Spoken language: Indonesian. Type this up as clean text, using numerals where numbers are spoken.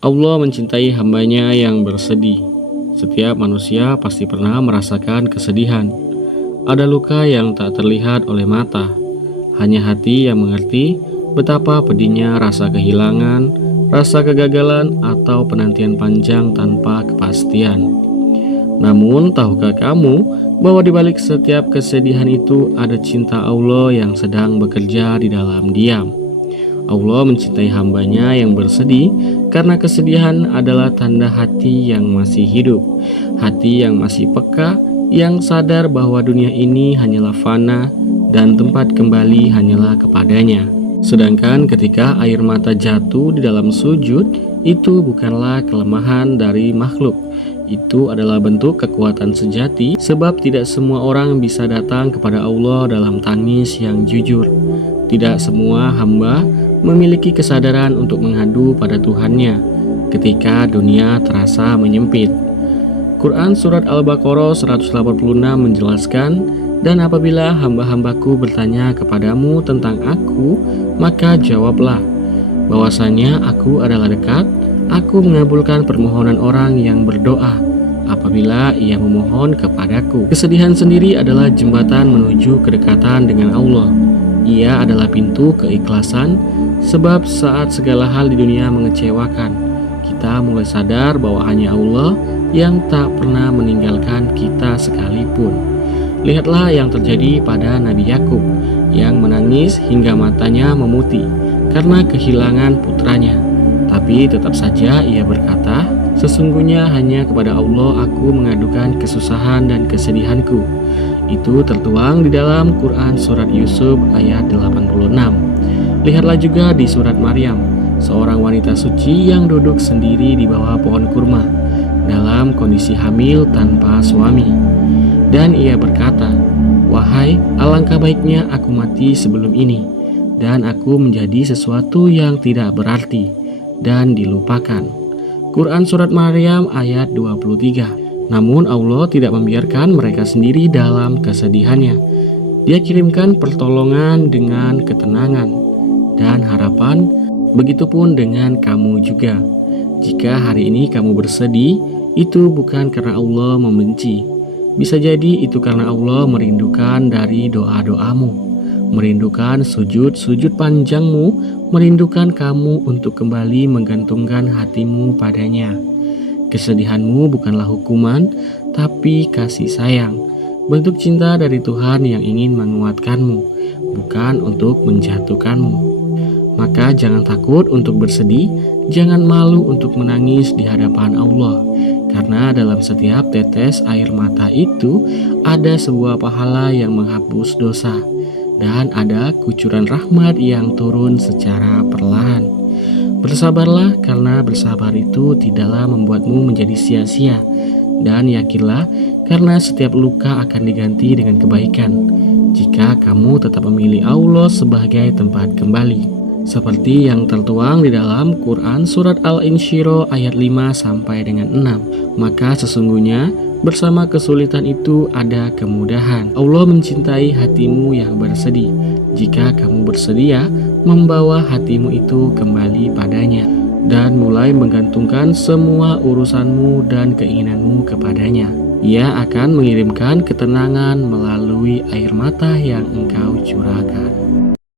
Allah mencintai hambanya yang bersedih. Setiap manusia pasti pernah merasakan kesedihan. Ada luka yang tak terlihat oleh mata, hanya hati yang mengerti betapa pedihnya rasa kehilangan, rasa kegagalan, atau penantian panjang tanpa kepastian. Namun, tahukah kamu bahwa di balik setiap kesedihan itu ada cinta Allah yang sedang bekerja di dalam diam? Allah mencintai hambanya yang bersedih karena kesedihan adalah tanda hati yang masih hidup, hati yang masih peka, yang sadar bahwa dunia ini hanyalah fana dan tempat kembali hanyalah kepadanya. Sedangkan ketika air mata jatuh di dalam sujud, itu bukanlah kelemahan dari makhluk. Itu adalah bentuk kekuatan sejati, sebab tidak semua orang bisa datang kepada Allah dalam tangis yang jujur. Tidak semua hamba memiliki kesadaran untuk mengadu pada Tuhannya ketika dunia terasa menyempit. Quran Surat Al-Baqarah 186 menjelaskan, "Dan apabila hamba-hambaku bertanya kepadamu tentang aku, maka jawablah bahwasanya aku adalah dekat. Aku mengabulkan permohonan orang yang berdoa apabila ia memohon kepadaku." Kesedihan sendiri adalah jembatan menuju kedekatan dengan Allah. Ia adalah pintu keikhlasan, sebab saat segala hal di dunia mengecewakan, kita mulai sadar bahwa hanya Allah yang tak pernah meninggalkan kita sekalipun. Lihatlah yang terjadi pada Nabi Yakub yang menangis hingga matanya memutih karena kehilangan putranya. Tapi tetap saja ia berkata, "Sesungguhnya hanya kepada Allah aku mengadukan kesusahan dan kesedihanku." Itu tertuang di dalam Quran Surat Yusuf ayat 86. Lihatlah juga di Surat Maryam, seorang wanita suci yang duduk sendiri di bawah pohon kurma dalam kondisi hamil tanpa suami. Dan ia berkata, "Wahai, alangkah baiknya aku mati sebelum ini, dan aku menjadi sesuatu yang tidak berarti dan dilupakan." Quran Surat Maryam ayat 23. Namun Allah tidak membiarkan mereka sendiri dalam kesedihannya. Dia kirimkan pertolongan dengan ketenangan dan harapan, begitupun dengan kamu juga. Jika hari ini kamu bersedih, itu bukan karena Allah membenci. Bisa jadi itu karena Allah merindukan dari doa-doamu, merindukan sujud-sujud panjangmu, merindukan kamu untuk kembali menggantungkan hatimu padanya. Kesedihanmu bukanlah hukuman, tapi kasih sayang, bentuk cinta dari Tuhan yang ingin menguatkanmu, bukan untuk menjatuhkanmu. Maka jangan takut untuk bersedih, jangan malu untuk menangis di hadapan Allah, karena dalam setiap tetes air mata itu ada sebuah pahala yang menghapus dosa, dan ada kucuran rahmat yang turun secara perlahan. Bersabarlah, karena bersabar itu tidaklah membuatmu menjadi sia-sia. Dan yakinlah, karena setiap luka akan diganti dengan kebaikan jika kamu tetap memilih Allah sebagai tempat kembali. Seperti yang tertuang di dalam Quran Surat Al-Insyirah ayat 5 sampai dengan 6. Maka sesungguhnya bersama kesulitan itu ada kemudahan. Allah mencintai hatimu yang bersedih. Jika kamu bersedia membawa hatimu itu kembali padanya dan mulai menggantungkan semua urusanmu dan keinginanmu kepadanya, Ia akan mengirimkan ketenangan melalui air mata yang engkau curahkan.